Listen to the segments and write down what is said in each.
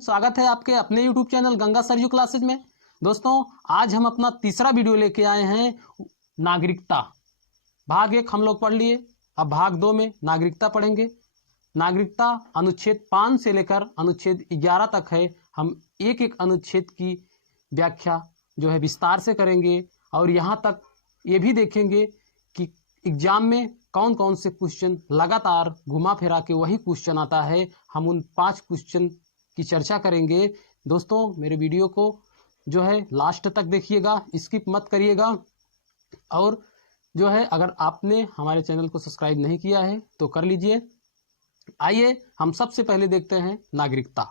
स्वागत है आपके अपने YouTube channel Ganga Saryu classes में। दोस्तों, आज हम अपना तीसरा वीडियो लेके आए हैं नागरिकता। भाग 1 हम लोग पढ़ लिए, अब भाग 2 में नागरिकता पढ़ेंगे। नागरिकता अनुच्छेद 5 से लेकर अनुच्छेद 11 तक है। हम एक एक अनुच्छेद की व्याख्या जो है विस्तार से करेंगे और यहाँ तक ये भी देखेंगे कि एग्जाम में कौन कौन से क्वेश्चन लगातार घुमा फिरा के वही क्वेश्चन आता है। हम उन 5 क्वेश्चन की चर्चा करेंगे। दोस्तों, मेरे वीडियो को जो है लास्ट तक देखिएगा, स्किप मत करिएगा। और जो है अगर आपने हमारे चैनल को सब्सक्राइब नहीं किया है तो कर लीजिए। आइए हम सबसे पहले देखते हैं नागरिकता।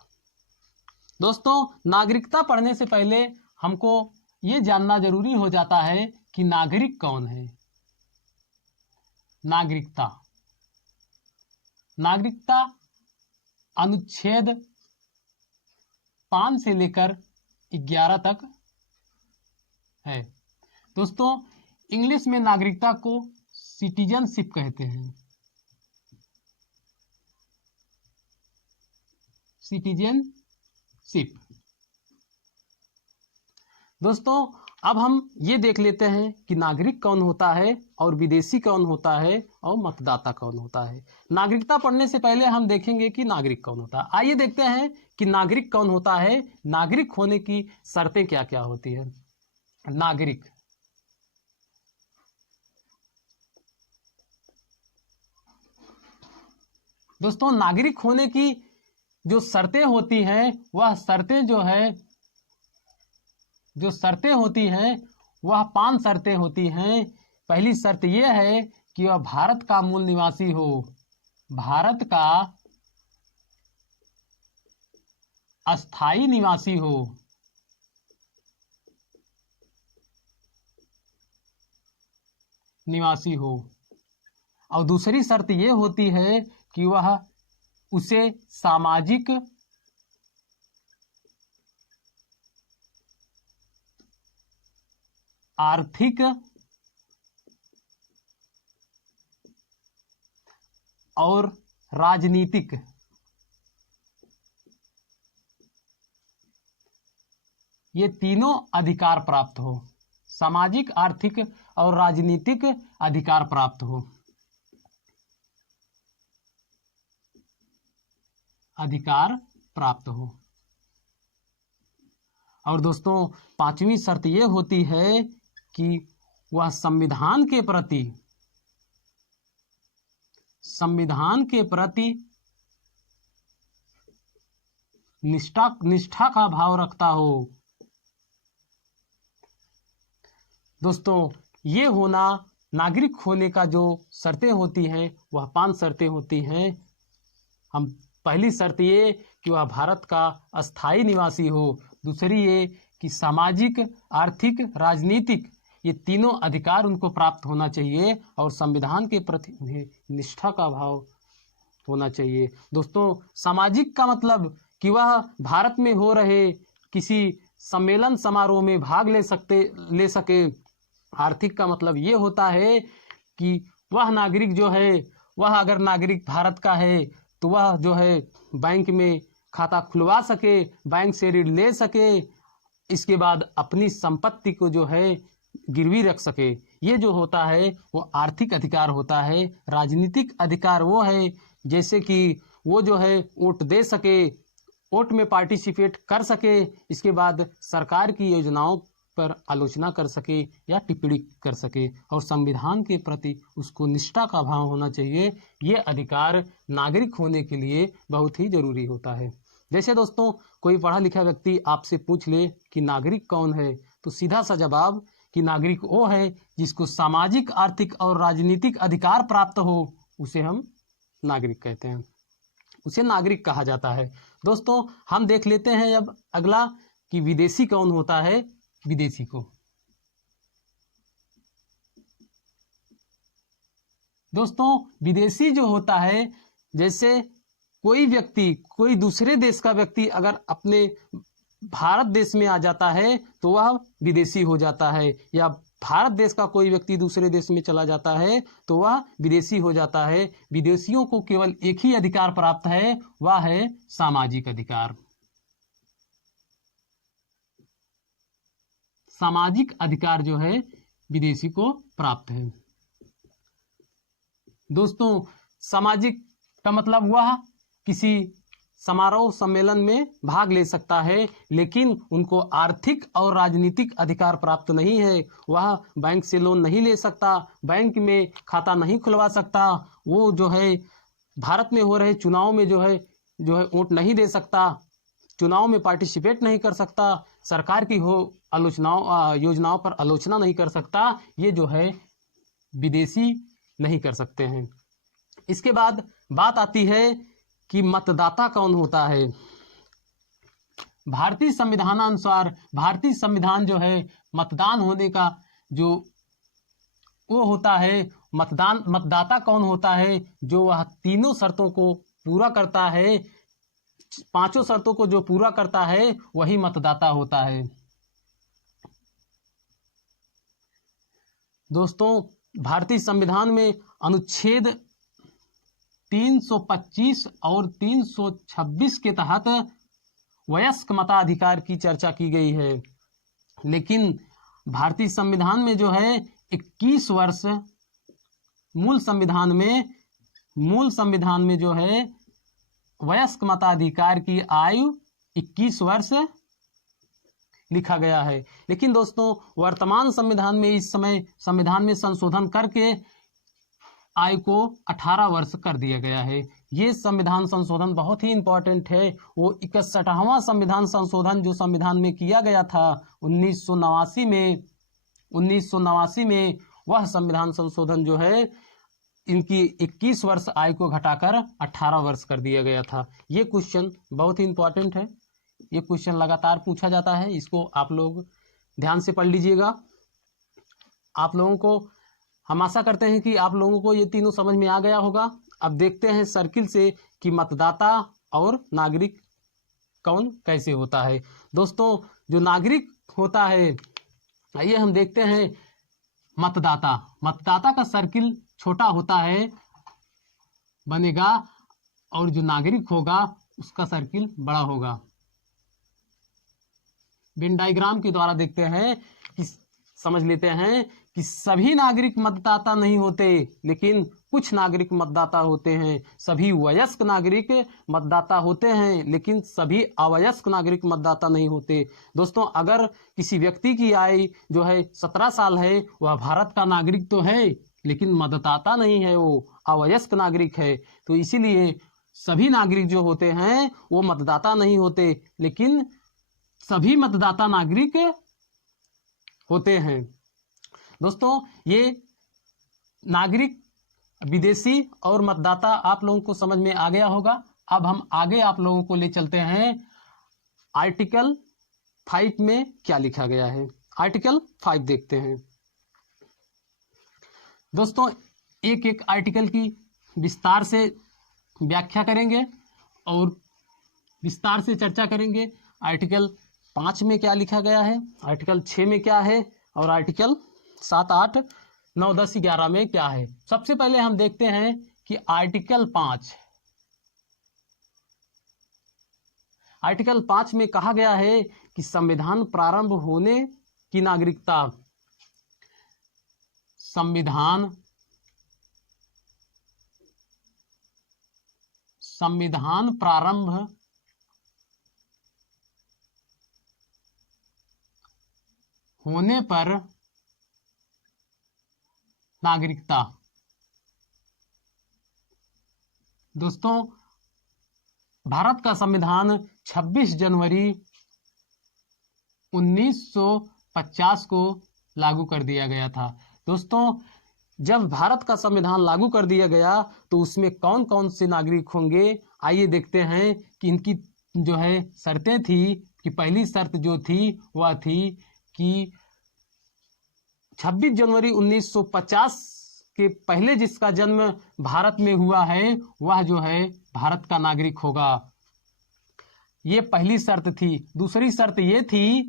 दोस्तों, नागरिकता पढ़ने से पहले हमको ये जानना जरूरी हो जाता है कि नागरिक कौन है। नागरिकता अनुच्छेद 5 से लेकर 11 तक है। दोस्तों, इंग्लिश में नागरिकता को सिटीजनशिप कहते हैं। सिटीजनशिप। दोस्तों, अब हम ये देख लेते हैं कि नागरिक कौन होता है और विदेशी कौन होता है और मतदाता कौन होता है। नागरिकता पढ़ने से पहले हम देखेंगे कि नागरिक कौन होता है। आइए देखते हैं कि नागरिक कौन होता है, नागरिक होने की शर्तें क्या क्या होती है। नागरिक, दोस्तों, नागरिक होने की जो शर्तें होती हैं वह शर्तें वह 5 शर्तें होती हैं। पहली शर्त यह है कि वह भारत का मूल निवासी हो। भारत का अस्थायी निवासी हो। और दूसरी शर्त यह होती है कि वह उसे सामाजिक आर्थिक और राजनीतिक ये तीनों अधिकार प्राप्त हो। सामाजिक, आर्थिक और राजनीतिक अधिकार प्राप्त हो। और दोस्तों, 5वीं शर्त यह होती है कि वह संविधान के प्रति निष्ठा का भाव रखता हो। दोस्तों, ये होना नागरिक होने का जो शर्तें होती हैं वह 5 शर्तें होती हैं। हम पहली शर्त ये कि वह भारत का अस्थायी निवासी हो। दूसरी ये कि सामाजिक, आर्थिक, राजनीतिक ये तीनों अधिकार उनको प्राप्त होना चाहिए और संविधान के प्रति उन्हें निष्ठा का भाव होना चाहिए। दोस्तों, सामाजिक का मतलब कि वह भारत में हो रहे किसी सम्मेलन समारोह में भाग ले सके। आर्थिक का मतलब ये होता है कि वह नागरिक जो है वह अगर नागरिक भारत का है तो वह जो है बैंक में खाता खुलवा सके, बैंक से ऋण ले सके, इसके बाद अपनी संपत्ति को जो है गिरवी रख सके। ये जो होता है वो आर्थिक अधिकार होता है। राजनीतिक अधिकार वो है जैसे कि वो जो है वोट दे सके, वोट में पार्टिसिपेट कर सके, इसके बाद सरकार की योजनाओं पर आलोचना कर सके या टिप्पणी कर सके और संविधान के प्रति उसको निष्ठा का भाव होना चाहिए। ये अधिकार नागरिक होने के लिए बहुत ही जरूरी होता है। जैसे दोस्तों, कोई पढ़ा लिखा व्यक्ति आपसे पूछ ले कि नागरिक कौन है तो सीधा सा जवाब कि नागरिक वो है जिसको सामाजिक, आर्थिक और राजनीतिक अधिकार प्राप्त हो, उसे हम नागरिक कहते हैं, उसे नागरिक कहा जाता है। दोस्तों, हम देख लेते हैं अब अगला कि विदेशी कौन होता है। विदेशी को दोस्तों, विदेशी जो होता है, जैसे कोई व्यक्ति, कोई दूसरे देश का व्यक्ति अगर अपने भारत देश में आ जाता है तो वह विदेशी हो जाता है, या भारत देश का कोई व्यक्ति दूसरे देश में चला जाता है तो वह विदेशी हो जाता है। विदेशियों को केवल एक ही अधिकार प्राप्त है, वह है सामाजिक अधिकार। सामाजिक अधिकार जो है विदेशी को प्राप्त है। दोस्तों, सामाजिक का मतलब वह किसी समारोह सम्मेलन में भाग ले सकता है, लेकिन उनको आर्थिक और राजनीतिक अधिकार प्राप्त नहीं है। वह बैंक से लोन नहीं ले सकता, बैंक में खाता नहीं खुलवा सकता, वो जो है भारत में हो रहे चुनाव में जो है वोट नहीं दे सकता, चुनाव में पार्टिसिपेट नहीं कर सकता, सरकार की योजनाओं पर आलोचना नहीं कर सकता। ये जो है विदेशी नहीं कर सकते हैं। इसके बाद बात आती है कि मतदाता कौन होता है। भारतीय संविधानानुसार भारतीय संविधान जो है मतदान होने का जो वो होता है, मतदाता कौन होता है, जो वह तीनों शर्तों को पूरा करता है, पांचों शर्तों को जो पूरा करता है वही मतदाता होता है। दोस्तों, भारतीय संविधान में अनुच्छेद 325 और 326 के तहत वयस्क मताधिकार की चर्चा की गई है, लेकिन भारतीय संविधान में जो है 21 वर्ष मूल संविधान में जो है वयस्क मताधिकार की आयु 21 वर्ष लिखा गया है। लेकिन दोस्तों, वर्तमान संविधान में इस समय संविधान में संशोधन करके आयु को 18 वर्ष कर दिया गया है। ये संविधान संशोधन बहुत ही इम्पोर्टेंट है। वो 61वां संविधान संशोधन जो संविधान में किया गया था 1989 में वह संविधान संशोधन जो है इनकी 21 वर्ष आयु को घटाकर 18 वर्ष कर दिया गया था। ये क्वेश्चन बहुत ही इम्पोर्टेंट है, ये क्वेश्चन लगातार पूछा जाता है, इसको आप लोग ध्यान से पढ़ लीजिएगा। आप लोगों को हम आशा करते हैं कि आप लोगों को ये तीनों समझ में आ गया होगा। अब देखते हैं सर्किल से कि मतदाता और नागरिक कौन कैसे होता है। दोस्तों, जो नागरिक होता है, आइए हम देखते हैं मतदाता का सर्किल छोटा होता है बनेगा और जो नागरिक होगा उसका सर्किल बड़ा होगा। वेन डायग्राम के द्वारा देखते हैं कि समझ लेते हैं कि सभी नागरिक मतदाता नहीं होते, लेकिन कुछ नागरिक मतदाता होते हैं। सभी वयस्क नागरिक मतदाता होते हैं, लेकिन सभी अवयस्क नागरिक मतदाता नहीं होते। दोस्तों, अगर किसी व्यक्ति की आयु जो है 17 साल है, वह भारत का नागरिक तो है, लेकिन मतदाता नहीं है, वो अवयस्क नागरिक है। तो इसीलिए सभी नागरिक जो होते हैं वो मतदाता नहीं होते, लेकिन सभी मतदाता नागरिक होते हैं। दोस्तों, ये नागरिक, विदेशी और मतदाता आप लोगों को समझ में आ गया होगा। अब हम आगे आप लोगों को ले चलते हैं आर्टिकल 5 में क्या लिखा गया है। आर्टिकल 5 देखते हैं। दोस्तों, एक एक आर्टिकल की विस्तार से व्याख्या करेंगे और विस्तार से चर्चा करेंगे। आर्टिकल 5 में क्या लिखा गया है, आर्टिकल 6 में क्या है और आर्टिकल 7, 8, 9, 10, 11 में क्या है। सबसे पहले हम देखते हैं कि आर्टिकल 5 में कहा गया है कि संविधान प्रारंभ होने की नागरिकता, संविधान प्रारंभ होने पर नागरिकता। दोस्तों, भारत का संविधान 26 जनवरी 1950 को लागू कर दिया गया था। दोस्तों, जब भारत का संविधान लागू कर दिया गया तो उसमें कौन कौन से नागरिक होंगे, आइए देखते हैं कि इनकी जो है शर्तें थी। कि पहली शर्त जो थी वह थी कि 26 जनवरी 1950 के पहले जिसका जन्म भारत में हुआ है वह जो है भारत का नागरिक होगा। ये पहली शर्त थी। दूसरी शर्त ये थी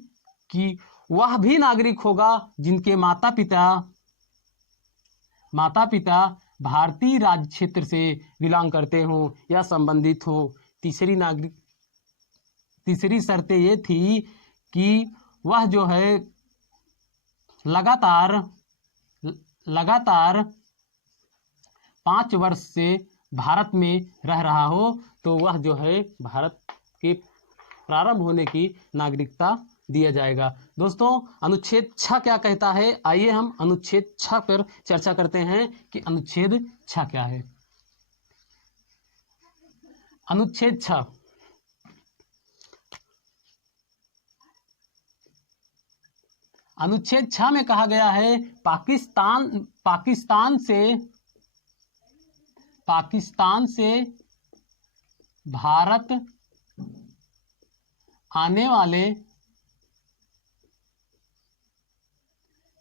कि वह भी नागरिक होगा जिनके माता पिता भारतीय राज्य क्षेत्र से बिलोंग करते हों या संबंधित हों। तीसरी शर्त ये थी कि वह जो है लगातार 5 वर्ष से भारत में रह रहा हो तो वह जो है भारत के प्रारंभ होने की नागरिकता दिया जाएगा। दोस्तों अनुच्छेद 6 क्या कहता है, आइए हम अनुच्छेद 6 पर चर्चा करते हैं कि अनुच्छेद 6 क्या है। अनुच्छेद 6 अनुच्छेद 6 में कहा गया है पाकिस्तान से भारत आने वाले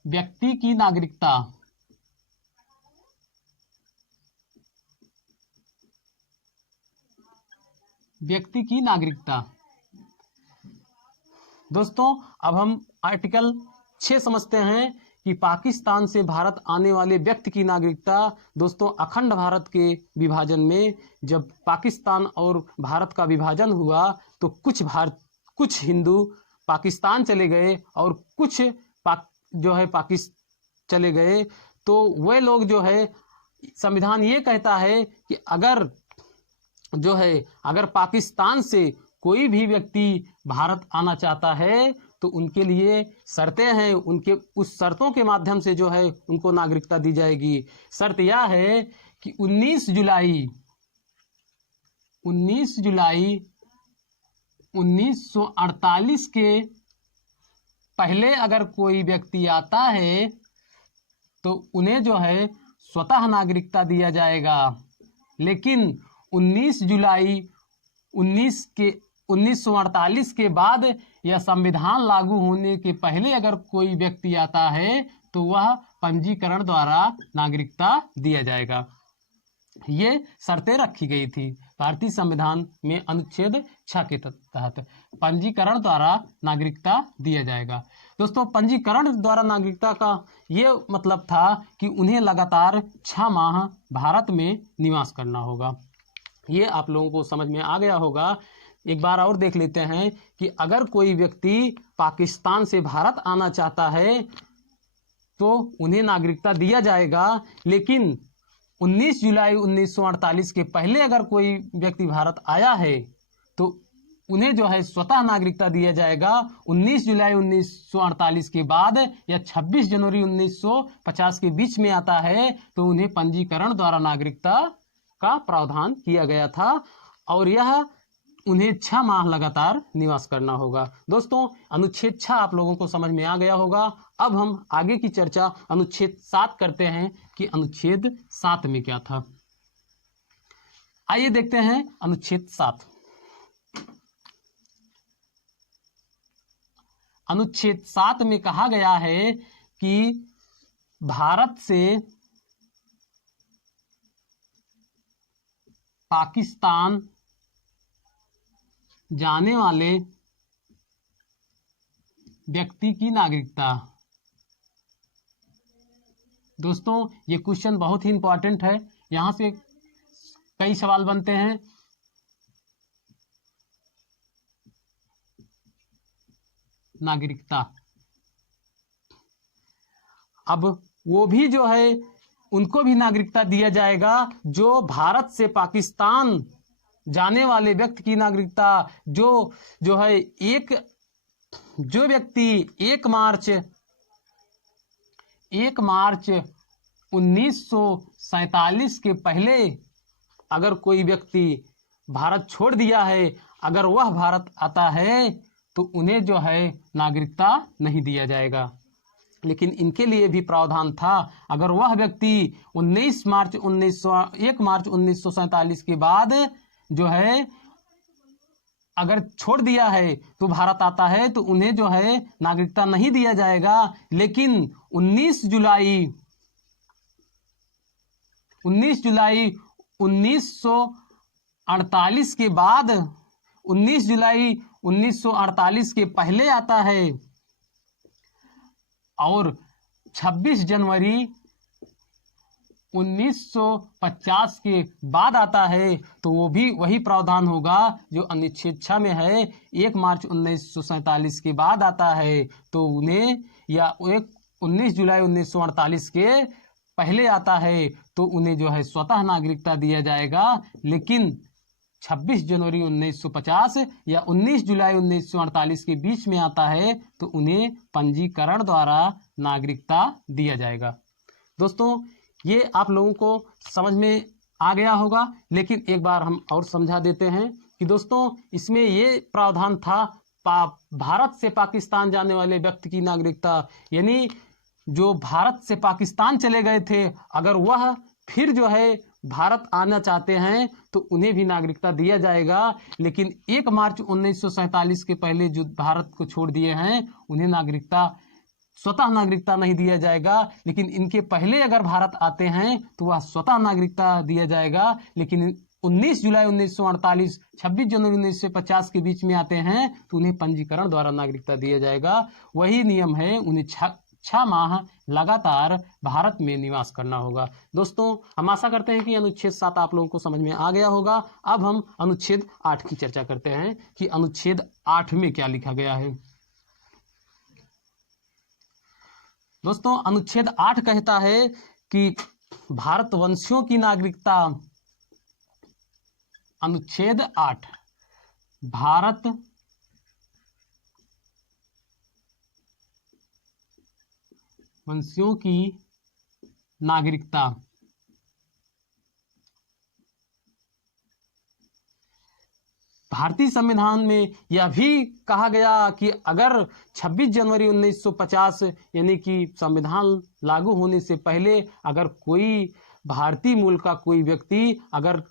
व्यक्ति की नागरिकता दोस्तों अब हम आर्टिकल 6 समझते हैं कि पाकिस्तान से भारत आने वाले व्यक्ति की नागरिकता। दोस्तों अखंड भारत के विभाजन में जब पाकिस्तान और भारत का विभाजन हुआ तो कुछ हिंदू पाकिस्तान चले गए और कुछ पाकिस्तान चले गए। तो वे लोग जो है संविधान ये कहता है कि अगर पाकिस्तान से कोई भी व्यक्ति भारत आना चाहता है तो उनके लिए शर्तें हैं, उनके उस शर्तों के माध्यम से जो है उनको नागरिकता दी जाएगी। शर्त यह है कि 19 जुलाई 1948 के पहले अगर कोई व्यक्ति आता है तो उन्हें जो है स्वतः नागरिकता दिया जाएगा। लेकिन 19 जुलाई 1948 के बाद या संविधान लागू होने के पहले अगर कोई व्यक्ति आता है तो वह पंजीकरण द्वारा नागरिकता दिया जाएगा। ये शर्तें रखी गई थी भारतीय संविधान में अनुच्छेद 6 के तहत पंजीकरण द्वारा नागरिकता दिया जाएगा। दोस्तों पंजीकरण द्वारा नागरिकता का ये मतलब था कि उन्हें लगातार 6 माह भारत में निवास करना होगा। ये आप लोगों को समझ में आ गया होगा। एक बार और देख लेते हैं कि अगर कोई व्यक्ति पाकिस्तान से भारत आना चाहता है तो उन्हें नागरिकता दिया जाएगा। लेकिन 19 जुलाई 1948 के पहले अगर कोई व्यक्ति भारत आया है तो उन्हें जो है स्वतः नागरिकता दिया जाएगा। 19 जुलाई 1948 के बाद या 26 जनवरी 1950 के बीच में आता है तो उन्हें पंजीकरण द्वारा नागरिकता का प्रावधान किया गया था और यह उन्हें 6 माह लगातार निवास करना होगा। दोस्तों अनुच्छेद 6 आप लोगों को समझ में आ गया होगा। अब हम आगे की चर्चा अनुच्छेद 7 करते हैं कि अनुच्छेद 7 में क्या था। आइए देखते हैं अनुच्छेद 7। अनुच्छेद 7 में कहा गया है कि भारत से पाकिस्तान जाने वाले व्यक्ति की नागरिकता। दोस्तों ये क्वेश्चन बहुत ही इंपॉर्टेंट है, यहां से कई सवाल बनते हैं। नागरिकता अब वो भी जो है उनको भी नागरिकता दिया जाएगा जो भारत से पाकिस्तान जाने वाले व्यक्ति की नागरिकता जो व्यक्ति 1 मार्च 1947 के पहले अगर कोई व्यक्ति भारत छोड़ दिया है, अगर वह भारत आता है तो उन्हें जो है नागरिकता नहीं दिया जाएगा। लेकिन इनके लिए भी प्रावधान था, अगर वह व्यक्ति 1 मार्च 1947 के बाद जो है अगर छोड़ दिया है तो भारत आता है तो उन्हें जो है नागरिकता नहीं दिया जाएगा। लेकिन 19 जुलाई 1948 के बाद 19 जुलाई 1948 के पहले आता है और 26 जनवरी 1950 के बाद आता है तो वो भी वही प्रावधान होगा जो अनुच्छेद 6 में है। 1 मार्च 1947 के बाद आता है तो उन्हें या 19 जुलाई 1948 के पहले आता है तो उन्हें जो है स्वतः नागरिकता दिया जाएगा, लेकिन 26 जनवरी 1950 या 19 जुलाई 1948 के बीच में आता है तो उन्हें पंजीकरण द्वारा नागरिकता दिया जाएगा। दोस्तों ये आप लोगों को समझ में आ गया होगा, लेकिन एक बार हम और समझा देते हैं कि दोस्तों इसमें ये प्रावधान था भारत से पाकिस्तान जाने वाले व्यक्ति की नागरिकता, यानी जो भारत से पाकिस्तान चले गए थे अगर वह फिर जो है भारत आना चाहते हैं तो उन्हें भी नागरिकता दिया जाएगा, लेकिन 1 मार्च 1947 के पहले जो भारत को छोड़ दिए हैं उन्हें स्वतः नागरिकता नहीं दिया जाएगा, लेकिन इनके पहले अगर भारत आते हैं तो वह स्वतः नागरिकता दिया जाएगा। लेकिन 19 जुलाई 1948 26 जनवरी 1950 के बीच में आते हैं तो उन्हें पंजीकरण द्वारा नागरिकता दिया जाएगा। वही नियम है, उन्हें 6 माह लगातार भारत में निवास करना होगा। दोस्तों हम आशा करते हैं कि अनुच्छेद 7 आप लोगों को समझ में आ गया होगा। अब हम अनुच्छेद 8 की चर्चा करते हैं कि अनुच्छेद 8 में क्या लिखा गया है। दोस्तों अनुच्छेद 8 कहता है कि भारतवंशियों की नागरिकता, अनुच्छेद 8 भारत वंशियों की नागरिकता भारतीय संविधान में यह भी कहा गया कि अगर 26 जनवरी 1950 यानी कि संविधान लागू होने से पहले अगर कोई भारतीय मूल का कोई व्यक्ति अगर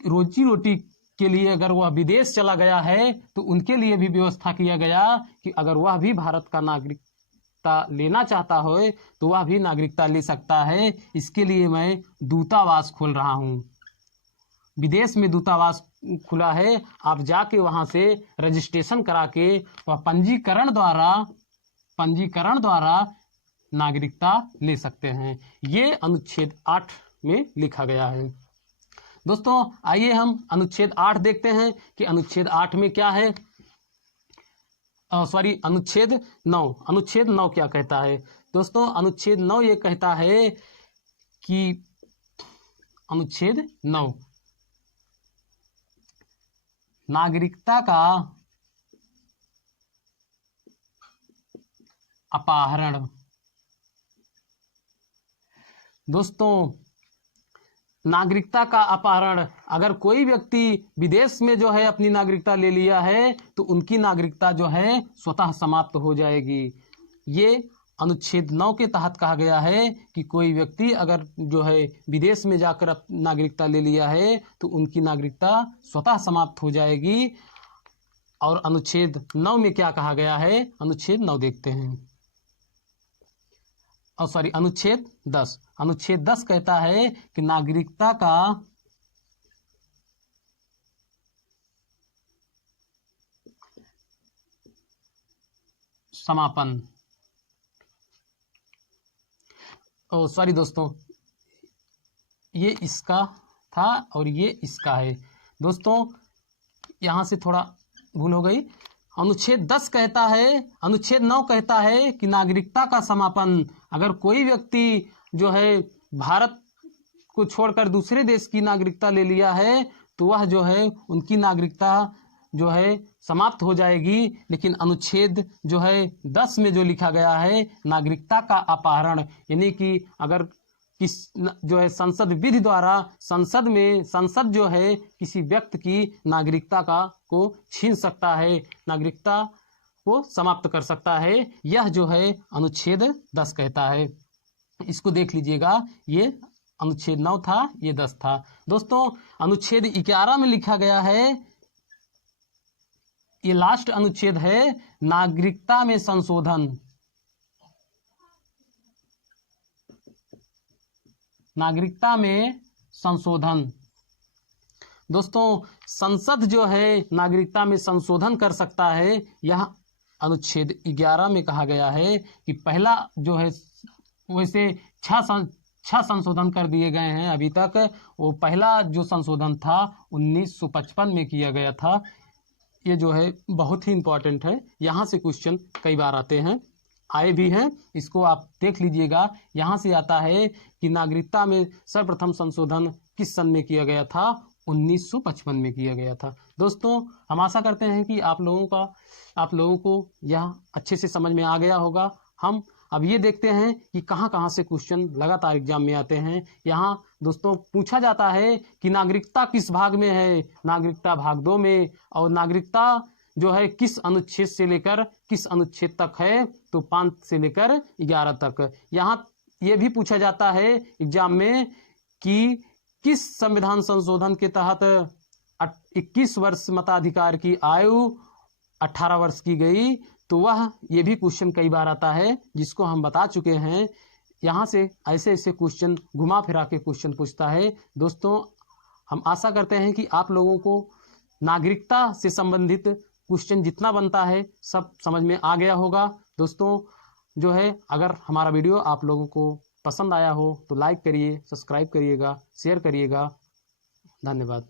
रोजी रोटी के लिए अगर वह विदेश चला गया है तो उनके लिए भी व्यवस्था किया गया कि अगर वह भी भारत का नागरिकता लेना चाहता हो तो वह भी नागरिकता ले सकता है। इसके लिए मैं दूतावास खोल रहा हूँ, विदेश में दूतावास खुला है, आप जाके वहाँ से रजिस्ट्रेशन करा के वह पंजीकरण द्वारा नागरिकता ले सकते हैं। ये अनुच्छेद 8 में लिखा गया है। दोस्तों आइए हम अनुच्छेद 8 देखते हैं कि अनुच्छेद 8 में क्या है। अनुच्छेद 9, अनुच्छेद 9 क्या कहता है। दोस्तों अनुच्छेद 9 ये कहता है कि अनुच्छेद 9 नागरिकता का अपहरण। दोस्तों नागरिकता का अपहरण, अगर कोई व्यक्ति विदेश में जो है अपनी नागरिकता ले लिया है तो उनकी नागरिकता जो है स्वतः समाप्त हो जाएगी। ये अनुच्छेद 9 के तहत कहा गया है कि कोई व्यक्ति अगर जो है विदेश में जाकर नागरिकता ले लिया है तो उनकी नागरिकता स्वतः समाप्त हो जाएगी। और अनुच्छेद 9 में क्या कहा गया है, अनुच्छेद 9 देखते हैं। अनुच्छेद 10, अनुच्छेद 10 कहता है कि नागरिकता का समापन। दोस्तों ये इसका था और ये इसका है। दोस्तों यहाँ से थोड़ा भूल हो गई। अनुच्छेद 10 कहता है, अनुच्छेद 9 कहता है कि नागरिकता का समापन, अगर कोई व्यक्ति जो है भारत को छोड़कर दूसरे देश की नागरिकता ले लिया है तो वह जो है उनकी नागरिकता जो है समाप्त हो जाएगी। लेकिन अनुच्छेद जो है 10 में जो लिखा गया है नागरिकता का अपहरण, यानी कि अगर किस जो है संसद विधि द्वारा संसद जो है किसी व्यक्ति की नागरिकता को छीन सकता है, नागरिकता को समाप्त कर सकता है। यह जो है अनुच्छेद 10 कहता है। इसको देख लीजिएगा, ये अनुच्छेद 9 था, ये 10 था। दोस्तों अनुच्छेद 11 में लिखा गया है, ये लास्ट अनुच्छेद है, नागरिकता में संशोधन। नागरिकता में संशोधन। दोस्तों संसद जो है नागरिकता में संशोधन कर सकता है। यह अनुच्छेद 11 में कहा गया है कि पहला जो है, वैसे 6 संशोधन कर दिए गए हैं अभी तक। वो पहला जो संशोधन था 1955 में किया गया था। ये जो है बहुत ही इम्पोर्टेंट है, यहाँ से क्वेश्चन कई बार आते हैं। आए भी हैं, इसको आप देख लीजिएगा। यहाँ से आता है कि नागरिकता में सर्वप्रथम संशोधन किस सन में किया गया था? 1955 में किया गया था। दोस्तों, हम आशा करते हैं कि आप लोगों को यह अच्छे से समझ में आ गया होगा। हम अब ये देखते हैं कि कहाँ कहाँ से क्वेश्चन लगातार एग्जाम में आते हैं। यहाँ दोस्तों पूछा जाता है कि नागरिकता किस भाग में है? नागरिकता भाग 2 में। और नागरिकता जो है किस अनुच्छेद से लेकर किस अनुच्छेद तक है? तो 5 से लेकर 11 तक। यहाँ ये भी पूछा जाता है एग्जाम में कि किस संविधान संशोधन के तहत 21 वर्ष मताधिकार की आयु 18 वर्ष की गई? तो वह ये भी क्वेश्चन कई बार आता है, जिसको हम बता चुके हैं। यहाँ से ऐसे ऐसे क्वेश्चन घुमा फिरा के क्वेश्चन पूछता है। दोस्तों, हम आशा करते हैं कि आप लोगों को नागरिकता से संबंधित क्वेश्चन जितना बनता है सब समझ में आ गया होगा। दोस्तों जो है, अगर हमारा वीडियो आप लोगों को पसंद आया हो तो लाइक करिए, सब्सक्राइब करिएगा, शेयर करिएगा। धन्यवाद।